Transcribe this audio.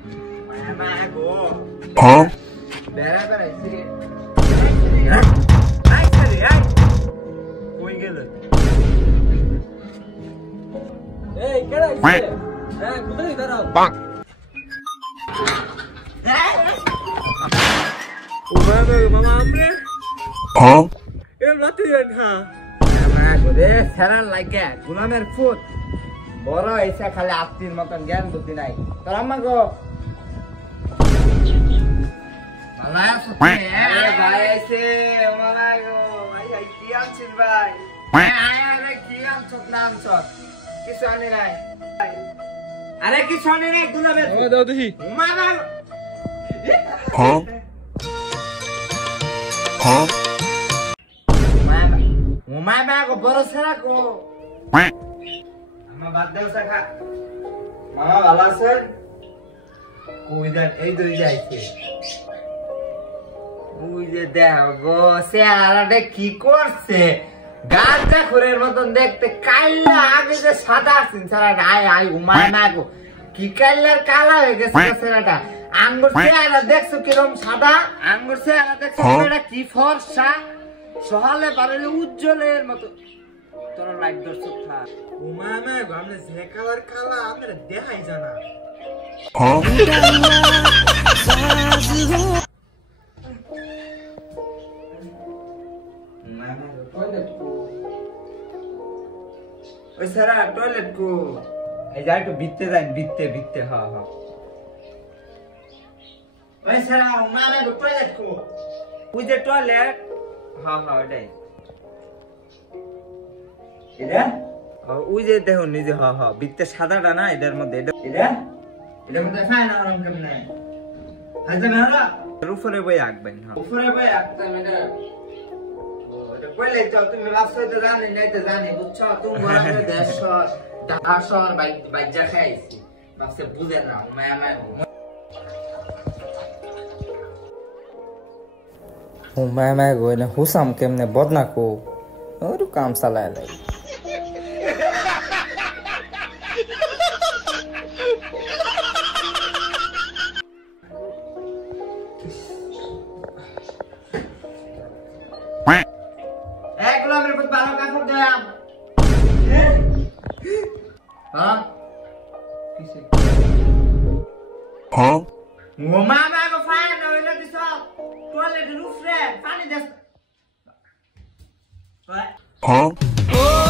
Mama go. Huh? Bera bera isiri. Ai sari ai. Koi gelo? Hey, keda isiri? Eh, kudai darao. Bonk. Mama amre. Huh? Em lati ha. Mama go de saran like gunamer foot. বড় এসে খালি আত্মীর মতন জ্ঞান বুদ্ধি নাই তোর আম্মা গো মালা সত্যি আরে ভাই এসে মালা গো ভাই কি আনছিস ভাই আরে কি আনছস না আনছস কিছু আনি নাই আরে কিছু আনি নাই গুলাবের ও দাও দেখি মালা Huh? Huh? মামা গো বড় সারা গো মামা বাদ দাও সাখা মামা ভালো আছেন কই দেন এই দুই যাইছে ওই যে দেখো চেহারাটা কি করছে গাঁজা খোরের মতন দেখতে কাইলা আগে যে সাদা আছেন চেহারাটা আয় আয় উমায় না গো কি কাইলার কালা হয়ে গেছে চেহারাটা আঙ্গুর চেহারা দেখছো কিরম সাদা আঙ্গুর চেহারা দেখছো এটা কি ফর্সা সহালে পারে উজ্জ্বলের মতো তোরা লাইট দর্শক থাক উমায় না গো আমরা যে কালার কালা আমরা দেখাই জানা Huh? ওই সারা টয়লেট কো এই যাই তো ভিতরে যাই ভিতরে হ্যাঁ হ্যাঁ ওই সারা মামা গো টয়লেট কো ওই যে টয়লেট হ্যাঁ হ্যাঁ ওটাই এটা ওই যে দেখো নিজে হ্যাঁ হ্যাঁ ভিতরে সাদাটা না এটার মধ্যে এটার মধ্যে ফাইন আরাম কেমনে হাজে মেরা উপরে বই আঁকবেন হ্যাঁ উপরে বই আঁকতাম এটা কইলে তো তুমি ভাবছো তো জানি নাই তো জানি বুঝছো তুমি বড় দেশ দাসর বাইজা খাইছি ভাবছে বুঝে না মায়া মায়া গো না হুসাম কেমনে বদনা কো ওর কাম চালায় লাই একলামের উপর ভালো কাপড় দেয়াম হ্যাঁ কিসে Huh? মামা গো ফাইন হইলো দিছ টয়লেটের উপরে পানি দেস Huh? ও